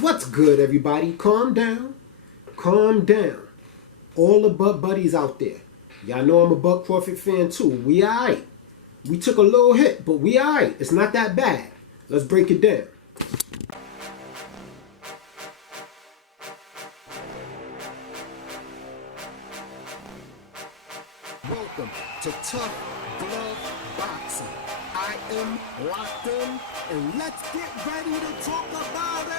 What's good, everybody? Calm down. Calm down. All the Buck buddies out there. Y'all know I'm a Buck Crawford fan too. We alright. We took a little hit, but we alright. It's not that bad. Let's break it down. Welcome to Tough Glove Boxing. I am locked in, and let's get ready to talk about it.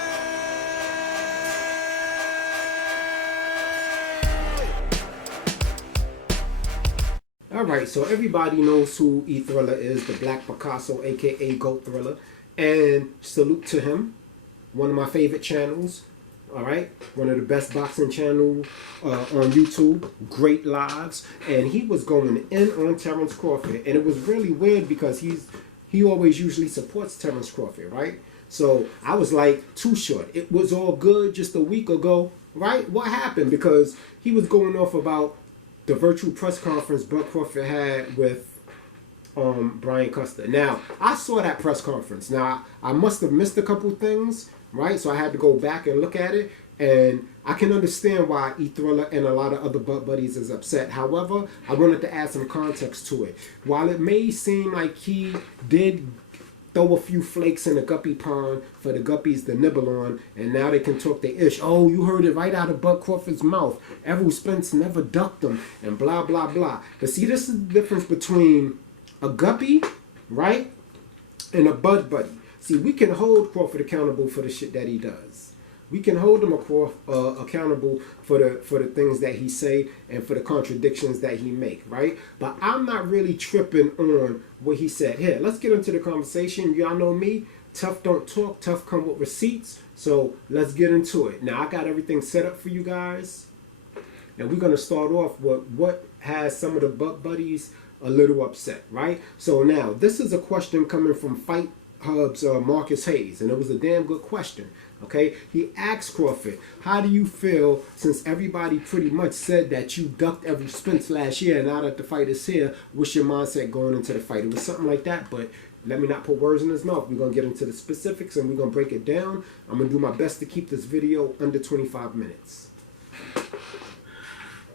All right, so everybody knows who E Thriller is, the Black Picasso, aka Goat Thriller, and salute to him. One of my favorite channels. All right, one of the best boxing channels on YouTube. Great lives, and he was going in on Terence Crawford, and it was really weird because he always usually supports Terence Crawford, right? So I was like, too short. It was all good just a week ago, right? What happened? Because he was going off about the virtual press conference Buck Crawford had with Brian Custer. Now, I saw that press conference. Now, I must have missed a couple things, right? So I had to go back and look at it. And I can understand why E Thriller and a lot of other Buck buddies is upset. However, I wanted to add some context to it. While it may seem like he did throw a few flakes in the guppy pond for the guppies to nibble on, and now they can talk their ish. Oh, you heard it right out of Buck Crawford's mouth. Errol Spence never ducked him, and blah, blah, blah. But see, this is the difference between a guppy, right, and a bud buddy. See, we can hold Crawford accountable for the shit that he does. We can hold him accountable for the things that he say and for the contradictions that he make, right? But I'm not really tripping on what he said. Here, let's get into the conversation. Y'all know me. Tough don't talk. Tough come with receipts. So let's get into it. Now, I got everything set up for you guys. And we're going to start off with what has some of the Buck buddies a little upset, right? So now, this is a question coming from Fight Hub's Marcus Hayes, and it was a damn good question. Okay, he asked Crawford, how do you feel since everybody pretty much said that you ducked Errol Spence last year, and now that the fight is here, what's your mindset going into the fight? It was something like that, but let me not put words in his mouth. We're going to get into the specifics, and we're going to break it down. I'm going to do my best to keep this video under 25 minutes.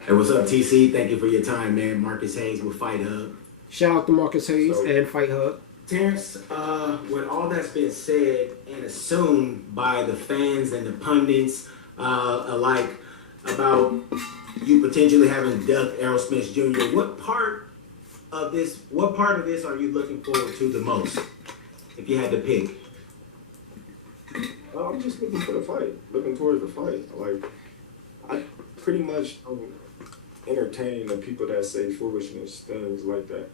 Hey, what's up, TC? Thank you for your time, man. Marcus Hayes with Fight Hub. Shout out to Marcus Hayes and Fight Hub. Terrence, with all that's been said and assumed by the fans and the pundits alike about you potentially having ducked Errol Spence Jr., what part of this are you looking forward to the most, if you had to pick? I'm just looking for the fight, looking towards the fight. Like, I pretty much entertain the people that say foolishness, things like that.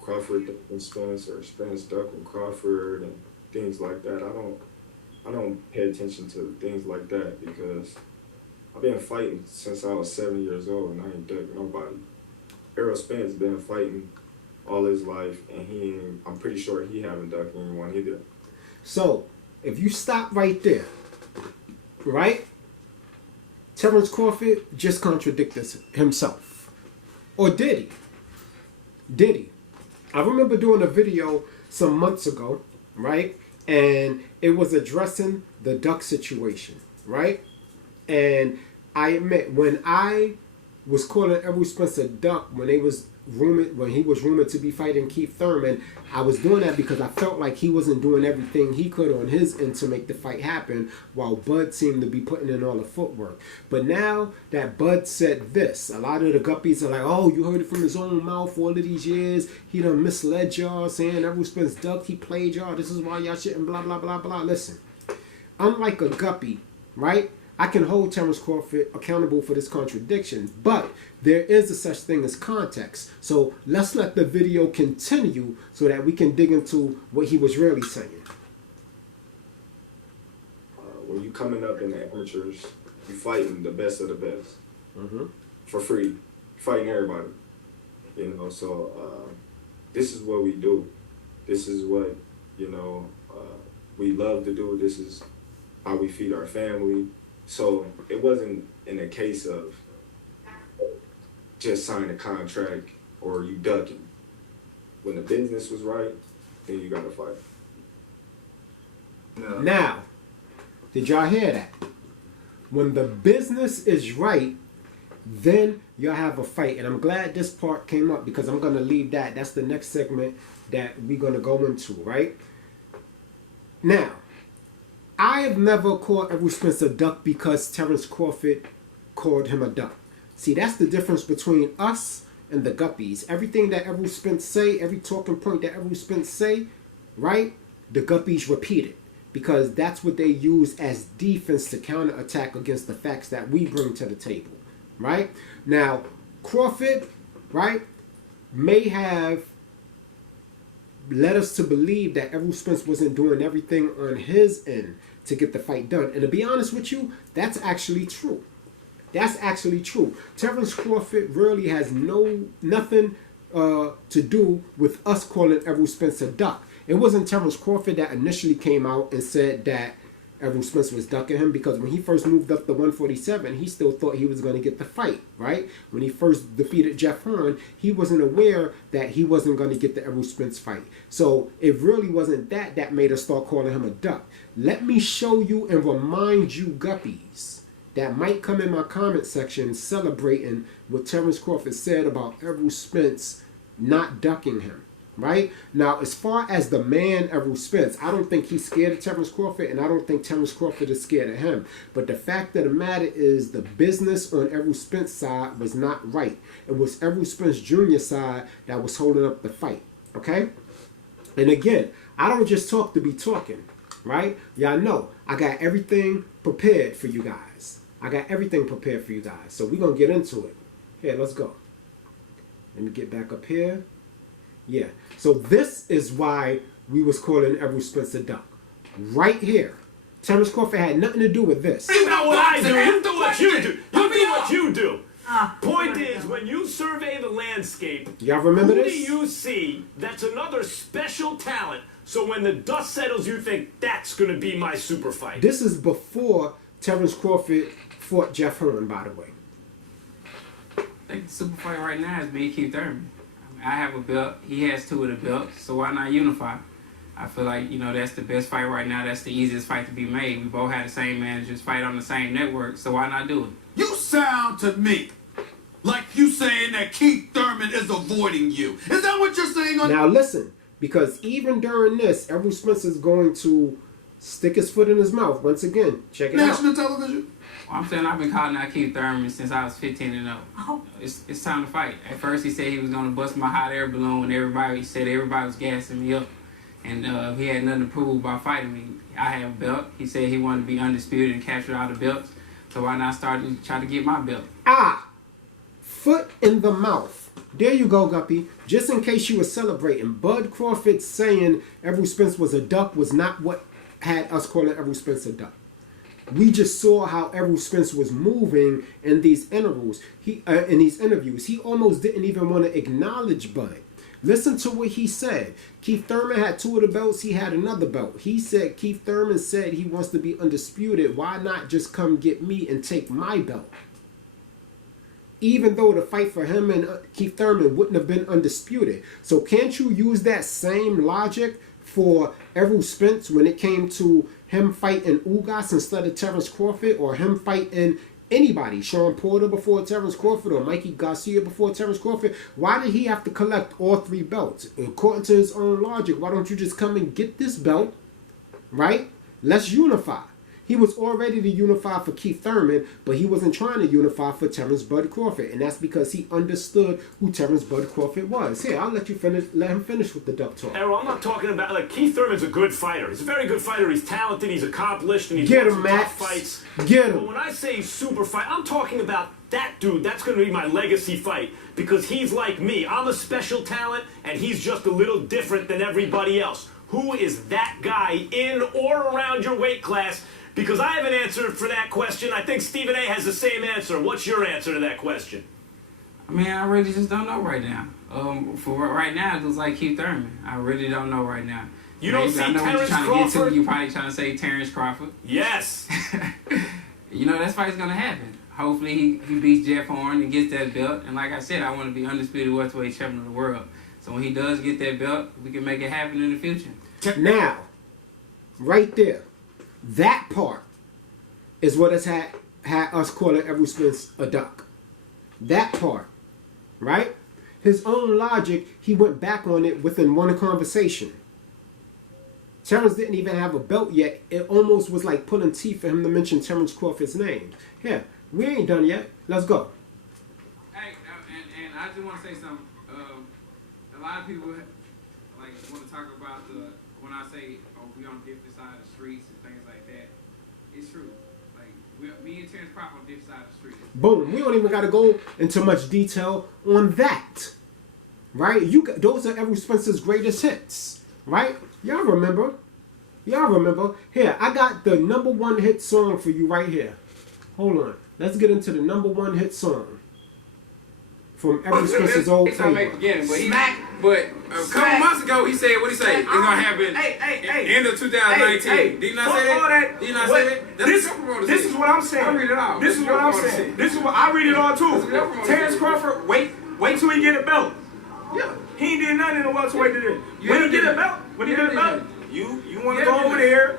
Crawford ducking Spence or Spence ducking Crawford and things like that. I don't pay attention to things like that because I've been fighting since I was 7 years old and I ain't ducking nobody. Errol Spence been fighting all his life and I'm pretty sure he haven't ducked anyone either. So, if you stop right there, right? Terence Crawford just contradicted himself. Or did he? Did he? I remember doing a video some months ago, right? And it was addressing the duck situation, right? And I admit, when I was calling Errol Spence a duck when he was rumored to be fighting Keith Thurman, I was doing that because I felt like he wasn't doing everything he could on his end to make the fight happen, while Bud seemed to be putting in all the footwork. But now that Bud said this, a lot of the guppies are like, oh, you heard it from his own mouth all of these years. He done misled y'all, saying Errol Spence ducked, he played y'all, this is why y'all shouldn't blah, blah, blah, blah. Listen, unlike a guppy, right? I can hold Terence Crawford accountable for this contradiction, but there is a such thing as context. So let's let the video continue so that we can dig into what he was really saying. When you coming up in the amateurs, you fighting the best of the best for free, fighting everybody. You know, so this is what we do. This is what, we love to do. This is how we feed our family. So it wasn't in a case of just sign a contract or you ducking. When the business was right, then you got to fight. Now, Did y'all hear that? When the business is right, then y'all have a fight. And I'm glad this part came up because I'm going to leave that. That's the next segment that we're going to go into, right? Now, I have never called Errol Spence a duck because Terence Crawford called him a duck. See, that's the difference between us and the guppies. Everything that Errol Spence say, every talking point that Errol Spence say, right? The guppies repeat it. Because that's what they use as defense to counterattack against the facts that we bring to the table, right? Now, Crawford, right, may have led us to believe that Errol Spence wasn't doing everything on his end to get the fight done. And to be honest with you, that's actually true. That's actually true. Terence Crawford really has nothing to do with us calling Errol Spence a duck. It wasn't Terence Crawford that initially came out and said that Errol Spence was ducking him, because when he first moved up to 147, he still thought he was going to get the fight, right? When he first defeated Jeff Horn, he wasn't aware that he wasn't going to get the Errol Spence fight. So it really wasn't that made us start calling him a duck. Let me show you and remind you guppies that might come in my comment section celebrating what Terence Crawford said about Errol Spence not ducking him. Right? Now, as far as the man Errol Spence, I don't think he's scared of Terence Crawford, and I don't think Terence Crawford is scared of him. But the fact of the matter is the business on Errol Spence's side was not right. It was Errol Spence Jr.'s side that was holding up the fight. Okay? And again, I don't just talk to be talking. Right? Y'all know I got everything prepared for you guys. I got everything prepared for you guys. So we're going to get into it. Here, let's go. Let me get back up here. Yeah, so this is why we was calling Errol Spence a duck. Right here. Terence Crawford had nothing to do with this. It's not what I do. You do what you do. You do what you do. Point is, when you survey the landscape, y'all remember who this? do you see that's another special talent? So when the dust settles, you think that's going to be my super fight. This is before Terence Crawford fought Jeff Horn, by the way. I think the super fight right now is me and Keith Thurman. I have a belt. He has two of the belts. So why not unify? I feel like, that's the best fight right now. That's the easiest fight to be made. We both had the same managers, fight on the same network. So why not do it? You sound to me like you saying that Keith Thurman is avoiding you. Is that what you're saying? Now listen, because even during this, Errol Spence is going to stick his foot in his mouth once again. Check it out. National television? Well, I'm saying I've been calling out Keith Thurman since I was 15 and 0. Oh. It's time to fight. At first he said he was going to bust my hot air balloon, and he said everybody was gassing me up. And he had nothing to prove by fighting me. I have a belt. He said he wanted to be undisputed and capture all the belts. So why not start to try to get my belt? Foot in the mouth. There you go, Guppy. Just in case you were celebrating, Bud Crawford saying Errol Spence was a duck was not what had us calling Errol Spence a duck. We just saw how Errol Spence was moving in these interviews. In these interviews, he almost didn't even want to acknowledge Bud. Listen to what he said. Keith Thurman had two of the belts. He had another belt. He said Keith Thurman said he wants to be undisputed. Why not just come get me and take my belt? Even though the fight for him and Keith Thurman wouldn't have been undisputed. So can't you use that same logic for Errol Spence when it came to him fighting Ugas instead of Terence Crawford, or him fighting anybody, Sean Porter before Terence Crawford, or Mikey Garcia before Terence Crawford? Why did he have to collect all three belts? According to his own logic, why don't you just come and get this belt, right? Let's unify. He was all ready to unify for Keith Thurman, but he wasn't trying to unify for Terence Bud Crawford, and that's because he understood who Terence Bud Crawford was. Here, I'll let him finish with the duck talk. Errol, I'm not talking about, Keith Thurman's a good fighter. He's a very good fighter. He's talented, he's accomplished, and he's Get won him, some Max. tough fights. Get him. But when I say super fight, I'm talking about that dude. That's going to be my legacy fight, because he's like me. I'm a special talent, and he's just a little different than everybody else. Who is that guy in or around your weight class? Because I have an answer for that question. I think Stephen A. has the same answer. What's your answer to that question? I mean, I really just don't know right now. For right now, it looks like Keith Thurman. I really don't know right now. You don't see I know what you're Terence trying to get Crawford? to. You're probably trying to say Terence Crawford. Yes. That fight's going to happen. Hopefully he beats Jeff Horn and gets that belt. And like I said, I want to be undisputed welterweight champion of the world. So when he does get that belt, we can make it happen in the future. Now, right there, that part is what has had us calling Errol Spence a duck. That part, right? His own logic, he went back on it within one conversation. Terence didn't even have a belt yet. It almost was like pulling teeth for him to mention Terence Crawford's name. Here, we ain't done yet. Let's go. Hey, and I just want to say something. A lot of people like want to talk about when I say, oh, we on different side of the streets and things like that. It's true. Like me and Terence Crawford on different side of the streets. Boom. We don't even got to go into much detail on that, right? Those are Errol Spence's greatest hits, right? Y'all remember? Here, I got the #1 hit song for you right here. Hold on. Let's get into the #1 hit song from Errol Spence's old flavor. But a couple months ago, he said, what he say? It's going to happen end of 2019. Did he not say that? Did he not say that? This is what I'm saying. I read it all. This is what I'm saying. This is what I read it all too. Terence Crawford, wait till he get a belt. Yeah. He ain't did nothing in the welterweight today. When he get a belt, you want to go over there.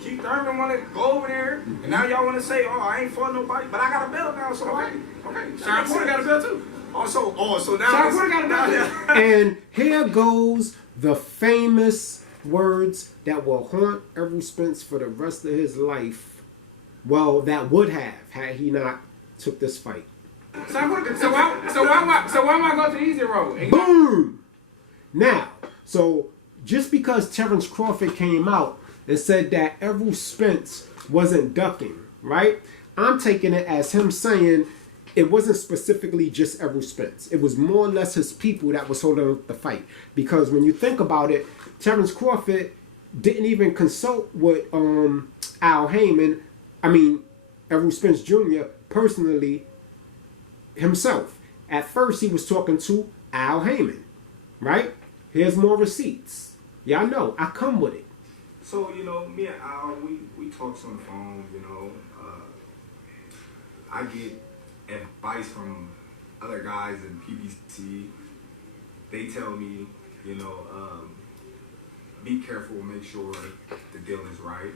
Keith Thurman want to go over there, and now y'all want to say, oh, I ain't fought nobody, but I got a belt now, so okay. Sean Porter got a belt too. So now Sean Porter got a belt. And here goes the famous words that will haunt Errol Spence for the rest of his life. Well, that would have had he not took this fight. So why am I going to the easy road? Boom! Now, so just because Terence Crawford came out and said that Errol Spence wasn't ducking, right? I'm taking it as him saying it wasn't specifically just Errol Spence. It was more or less his people that was holding up the fight. Because when you think about it, Terence Crawford didn't even consult with Al Heyman, Errol Spence Jr. personally himself. At first, he was talking to Al Heyman, right? Here's more receipts. Y'all know, I come with it. So, me and Al, we talks on the phone, I get advice from other guys in PBC. They tell me, be careful, make sure the deal is right.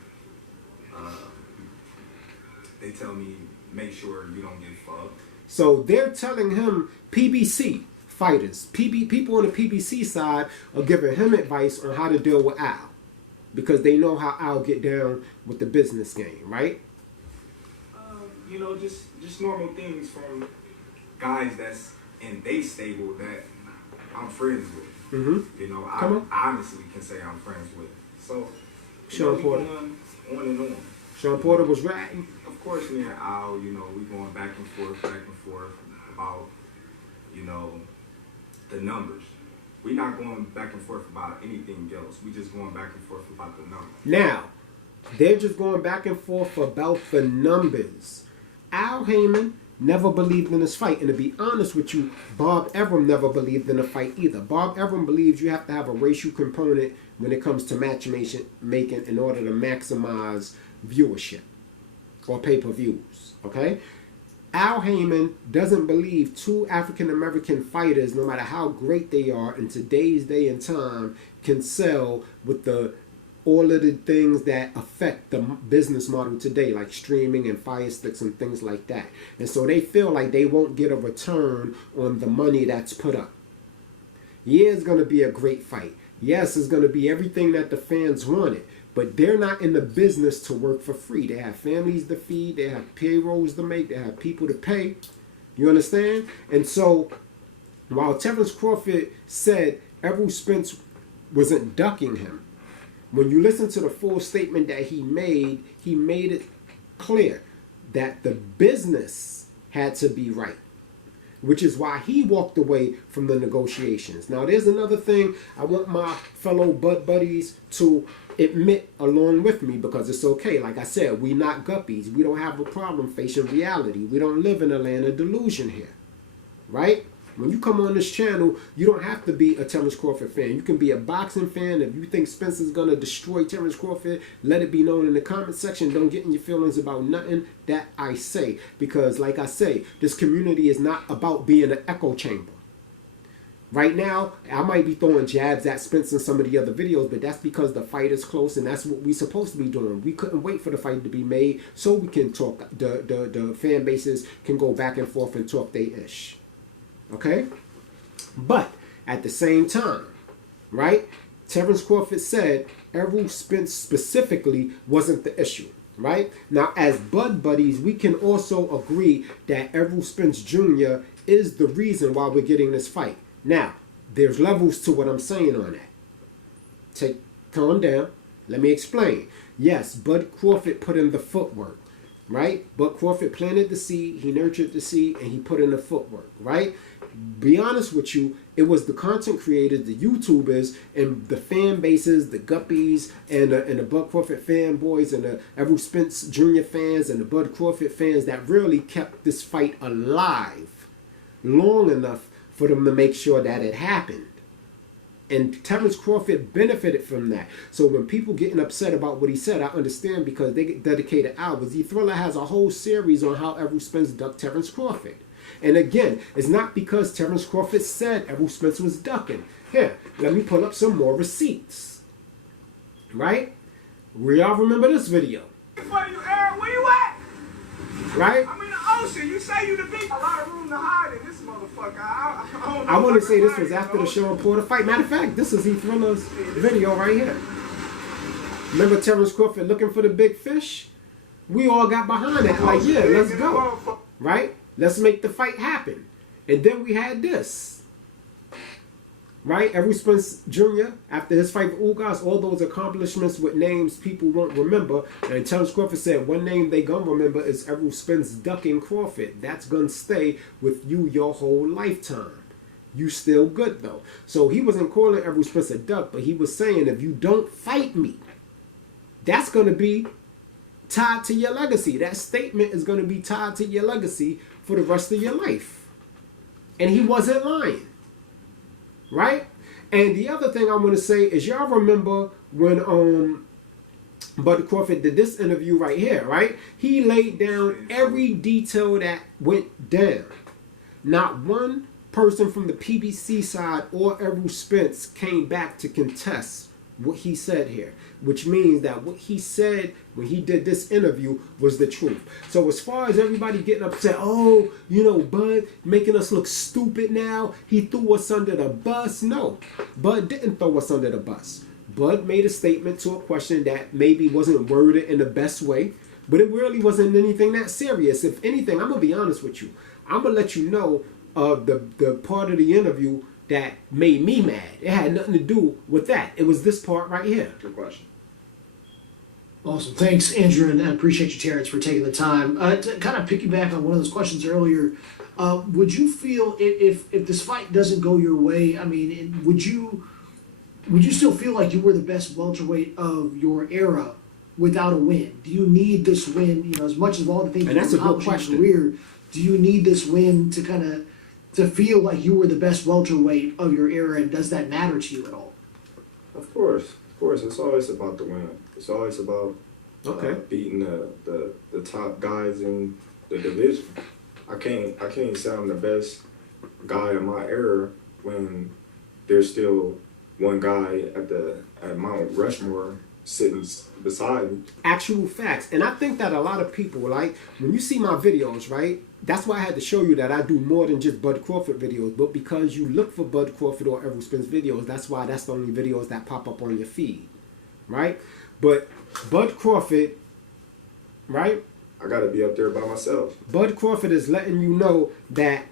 They tell me, make sure you don't get fucked. So they're telling him, PBC fighters, people on the PBC side are giving him advice on how to deal with Al. Because they know how Al get down with the business game, right? Just normal things from guys that's in they stable that I'm friends with. Mm-hmm. I honestly can say I'm friends with. So, Sean Porter. On and on. Sean Porter was ratting. Of course, me and Al, we going back and forth about, the numbers. We're not going back and forth about anything else. We just going back and forth about the numbers. Now, they're just going back and forth about the numbers. Al Heyman never believed in this fight. And to be honest with you, Bob Evram never believed in the fight either. Bob Evram believes you have to have a racial component when it comes to matchmaking in order to maximize viewership or pay-per-views, okay? Al Heyman doesn't believe two African-American fighters, no matter how great they are in today's day and time, can sell with all of the things that affect the business model today, like streaming and fire sticks and things like that. And so they feel like they won't get a return on the money that's put up. Yeah, it's going to be a great fight. Yes, it's going to be everything that the fans wanted. But they're not in the business to work for free. They have families to feed. They have payrolls to make. They have people to pay. You understand? And so while Terence Crawford said Errol Spence wasn't ducking him, when you listen to the full statement that he made it clear that the business had to be right, which is why he walked away from the negotiations. Now, there's another thing I want my fellow buddies to admit along with me, because it's okay. Like I said, we not guppies. We don't have a problem facing reality. We don't live in a land of delusion here, right? When you come on this channel, you don't have to be a Terence Crawford fan. You can be a boxing fan. If you think Spencer's going to destroy Terence Crawford, let it be known in the comment section. Don't get in your feelings about nothing that I say. Because like I say, this community is not about being an echo chamber. Right now, I might be throwing jabs at Spence in some of the other videos, but that's because the fight is close, and that's what we're supposed to be doing. We couldn't wait for the fight to be made so we can talk. The fan bases can go back and forth and talk they ish. Okay? But at the same time, right? Terence Crawford said Errol Spence specifically wasn't the issue. Right? Now, as Bud Buddies, we can also agree that Errol Spence Jr. is the reason why we're getting this fight. Now, there's levels to what I'm saying on that. Calm down. Let me explain. Yes, Bud Crawford put in the footwork, right? Bud Crawford planted the seed, he nurtured the seed, and he put in the footwork, right? Be honest with you, it was the content creators, the YouTubers, and the fan bases, the Guppies, and the Bud Crawford fanboys, and the Errol Spence Jr. fans, and the Bud Crawford fans that really kept this fight alive long enough for them to make sure that it happened. And Terence Crawford benefited from that. So when people getting upset about what he said, I understand because they get dedicated hours. Thriller has a whole series on how Errol Spence ducked Terence Crawford. And again, it's not because Terence Crawford said Errol Spence was ducking. Here, let me pull up some more receipts. Right? We all remember this video. Where you at? Right? I'm in the ocean. You say you the big. A lot of room to hide in this motherfucker. I want to say this was after the Sean Porter fight. Matter of fact, this is Thriller's video right here. Remember Terence Crawford looking for the big fish? We all got behind it. Like, yeah, let's go. Right? Let's make the fight happen. And then we had this. Right? Errol Spence Jr., after his fight with Ugas, all those accomplishments with names people won't remember. And Terence Crawford said, one name they gonna remember is Errol Spence ducking Crawford. That's gonna stay with you your whole lifetime. You still good, though. So he wasn't calling Errol Spence a duck, but he was saying, if you don't fight me, that's gonna be tied to your legacy. That statement is gonna be tied to your legacy for the rest of your life. And he wasn't lying. Right? And the other thing I want to say is, y'all remember when Bud Crawford did this interview right here, right? He laid down every detail that went down. Not one person from the PBC side or Errol Spence came back to contest what he said here, which means that what he said when he did this interview was the truth. So as far as everybody getting upset, oh, you know, Bud making us look stupid now, he threw us under the bus. No, Bud didn't throw us under the bus. Bud made a statement to a question that maybe wasn't worded in the best way, but it really wasn't anything that serious. If anything, I'm going to be honest with you. I'm going to let you know the part of the interview that made me mad. It had nothing to do with that. It was this part right here. Good question. Awesome. Thanks, Andrew, and I appreciate you, Terrence, for taking the time. To kind of piggyback on one of those questions earlier, would you feel if this fight doesn't go your way, I mean, would you still feel like you were the best welterweight of your era without a win? Do you need this win, you know, as much as all the things you've accomplished in your career, do you need this win to kind of to feel like you were the best welterweight of your era, and does that matter to you at all? Of course. It's always about the win. It's always about beating the top guys in the division. I can't say I'm the best guy in my era when there's still one guy at Mount Rushmore sitting beside me. Actual facts. And I think that a lot of people, like, when you see my videos, right, that's why I had to show you that I do more than just Bud Crawford videos. But because you look for Bud Crawford or Errol Spence videos, that's why that's the only videos that pop up on your feed, right? But Bud Crawford, right? I got to be up there by myself. Bud Crawford is letting you know that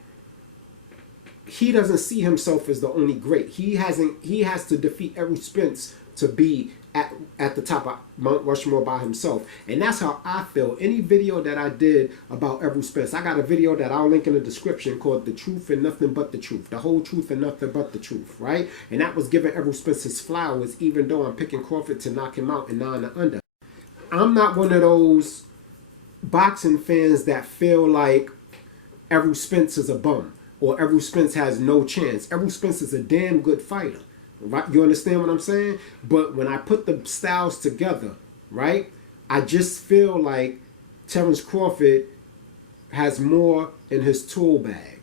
he doesn't see himself as the only great. He has to defeat Errol Spence to be at the top of Mount Rushmore by himself. And that's how I feel. Any video that I did about Errol Spence, I got a video that I'll link in the description called The Truth and Nothing But the Truth. The whole truth and nothing but the truth, right? And that was giving Errol Spence his flowers, even though I'm picking Crawford to knock him out in 9 or under. I'm not one of those boxing fans that feel like Errol Spence is a bum or Errol Spence has no chance. Errol Spence is a damn good fighter. Right? You understand what I'm saying? But when I put the styles together, right, I just feel like Terence Crawford has more in his tool bag.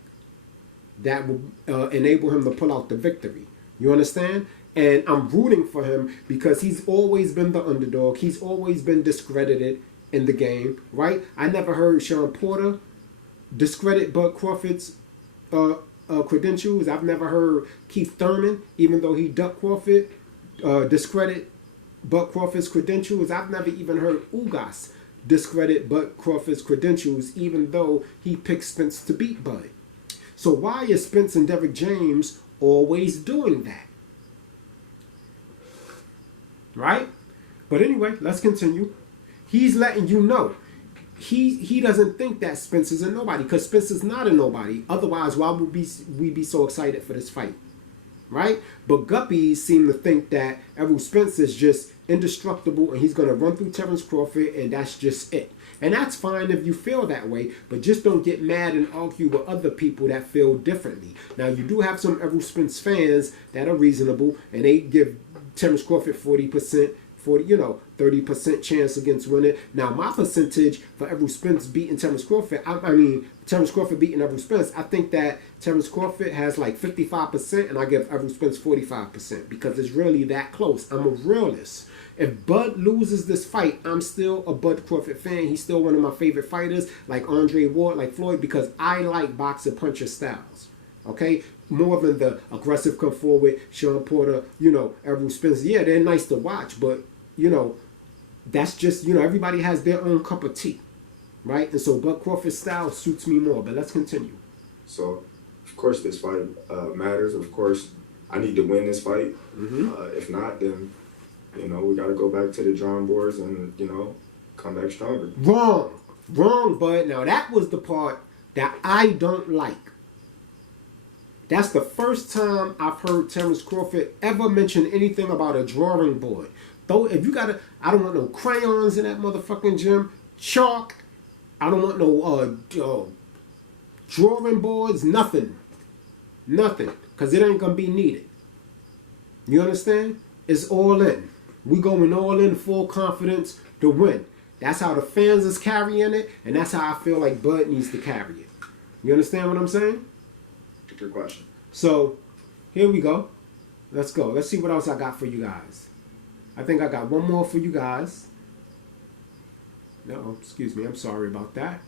that will enable him to pull out the victory. You understand? And I'm rooting for him because he's always been the underdog. He's always been discredited in the game, right? I never heard Sean Porter discredit Bud Crawford's credentials. I've never heard Keith Thurman, even though he ducked Crawford, discredit Bud Crawford's credentials. I've never even heard Ugas discredit Bud Crawford's credentials, even though he picked Spence to beat Bud. So why is Spence and Derrick James always doing that? Right? But anyway, let's continue. He's letting you know. He doesn't think that Spence is a nobody, because Spence is not a nobody. Otherwise, why would we be so excited for this fight? Right? But guppies seem to think that Errol Spence is just indestructible and he's going to run through Terence Crawford and that's just it. And that's fine if you feel that way, but just don't get mad and argue with other people that feel differently. Now, you do have some Errol Spence fans that are reasonable and they give Terence Crawford 40%, 30% chance against winning. Now, my percentage for Errol Spence beating Terence Crawford, Terence Crawford beating Errol Spence, I think that Terence Crawford has like 55% and I give Errol Spence 45% because it's really that close. I'm a realist. If Bud loses this fight, I'm still a Bud Crawford fan. He's still one of my favorite fighters, like Andre Ward, like Floyd, because I like boxer puncher styles. Okay? More than the aggressive come forward, Sean Porter, Errol Spence. Yeah, they're nice to watch, but, that's just, everybody has their own cup of tea. Right? And so Bud Crawford's style suits me more, but let's continue. So, of course, this fight matters. Of course, I need to win this fight. If not, then, we got to go back to the drawing boards and, come back stronger. Wrong, Bud. Now, that was the part that I don't like. That's the first time I've heard Terence Crawford ever mention anything about a drawing board. Though, if you got I don't want no crayons in that motherfucking gym, chalk. I don't want no drawing boards, nothing. Because it ain't going to be needed. You understand? It's all in. We going all in, full confidence to win. That's how the fans is carrying it, and that's how I feel like Bud needs to carry it. You understand what I'm saying? Good question. So, here we go. Let's go. Let's see what else I got for you guys. I think I got one more for you guys. No, excuse me. I'm sorry about that.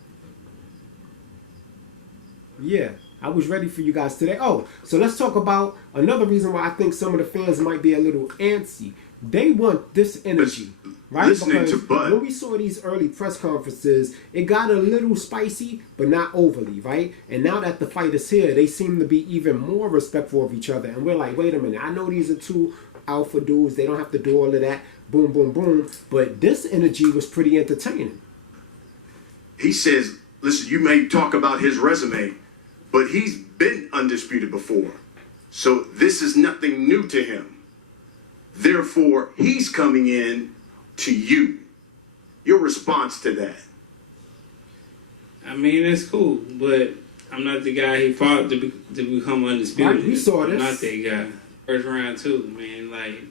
Yeah, I was ready for you guys today. Oh, so let's talk about another reason why I think some of the fans might be a little antsy. They want this energy, right? Listening because to Bud. when we saw these early press conferences, it got a little spicy, but not overly, right? And now that the fight is here, they seem to be even more respectful of each other. And we're like, wait a minute, I know these are two alpha dudes. They don't have to do all of that. Boom, boom, boom. But this energy was pretty entertaining. He says, listen, you may talk about his resume, but he's been undisputed before. So this is nothing new to him. Therefore, he's coming in to you. Your response to that? I mean, that's cool, but I'm not the guy he fought to become undisputed. Right, we saw this. I'm not that guy. First round too, man. Like,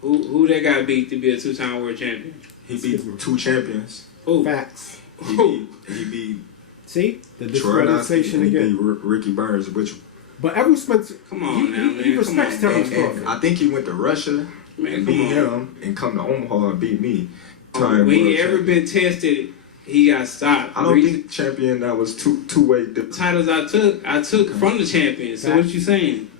who that guy beat to be a two-time world champion? He beat two champions. Who? Facts. He beat See? The Troy disqualification He beat again. Ricky Burns, which But Errol Spence, Come on now, man. he respects Come on, Terence man. Crawford. I think he went to Russia Man, and come beat on. him and come to Omaha and beat me. When he ever been tested, he got stopped. I don't think champion that was two-way. Titles I took from the champion. So what you saying?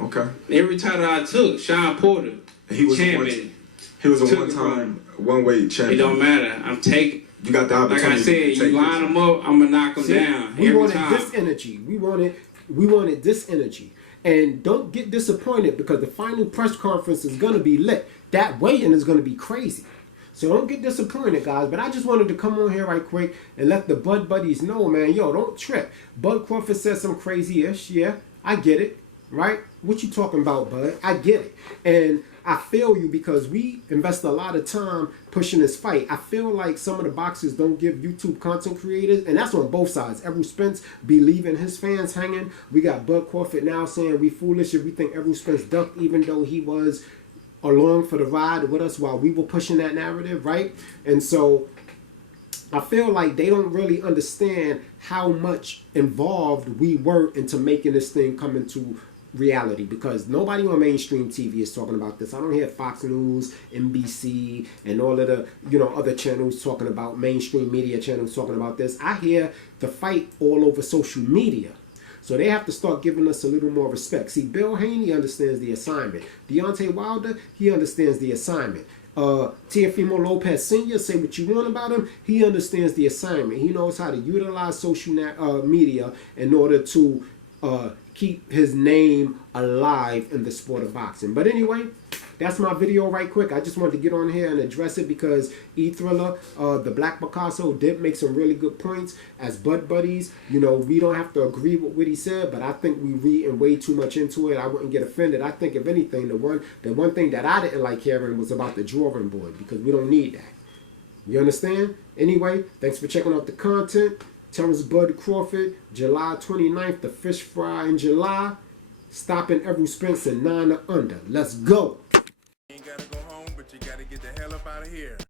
Okay. Every title I took, Sean Porter, He was champion. He was a Took one-time one-weight It champion. don't matter. I'm taking. You got the Like opportunity. I said, to you take line them up, I'm gonna knock them See, down we every wanted time. this energy. We wanted this energy. And don't get disappointed because the final press conference is going to be lit. That weigh-in is going to be crazy. So don't get disappointed, guys. But I just wanted to come on here right quick and let the Bud buddies know, man. Yo, don't trip. Bud Crawford said some crazy-ish. Yeah, I get it. Right? What you talking about, Bud? I get it. And I feel you because we invest a lot of time pushing this fight. I feel like some of the boxers don't give YouTube content creators, and that's on both sides. Errol Spence be leaving his fans hanging. We got Bud Crawford now saying we foolish if we think Errol Spence ducked, even though he was along for the ride with us while we were pushing that narrative, right? And so I feel like they don't really understand how much involved we were into making this thing come into reality, because nobody on mainstream TV is talking about this. I don't hear Fox News, NBC, and all of the other channels talking about, mainstream media channels talking about this. I hear the fight all over social media. So they have to start giving us a little more respect. See, Bill Haney understands the assignment. Deontay Wilder, he understands the assignment. Teofimo Lopez Sr., say what you want about him, he understands the assignment. He knows how to utilize social media in order to keep his name alive in the sport of boxing. But anyway, that's my video right quick. I just wanted to get on here and address it because E-Thriller, the Black Picasso, did make some really good points. As Bud Buddies, we don't have to agree with what he said, but I think we reading way too much into it. I wouldn't get offended. I think, if anything, the one thing that I didn't like hearing was about the drawing board, because we don't need that. You understand? Anyway, thanks for checking out the content. Terence Crawford, July 29th, the fish fry in July. Stopping Errol Spence in 9 or under. Let's go. You ain't gotta go home, but you gotta get the hell up out of here.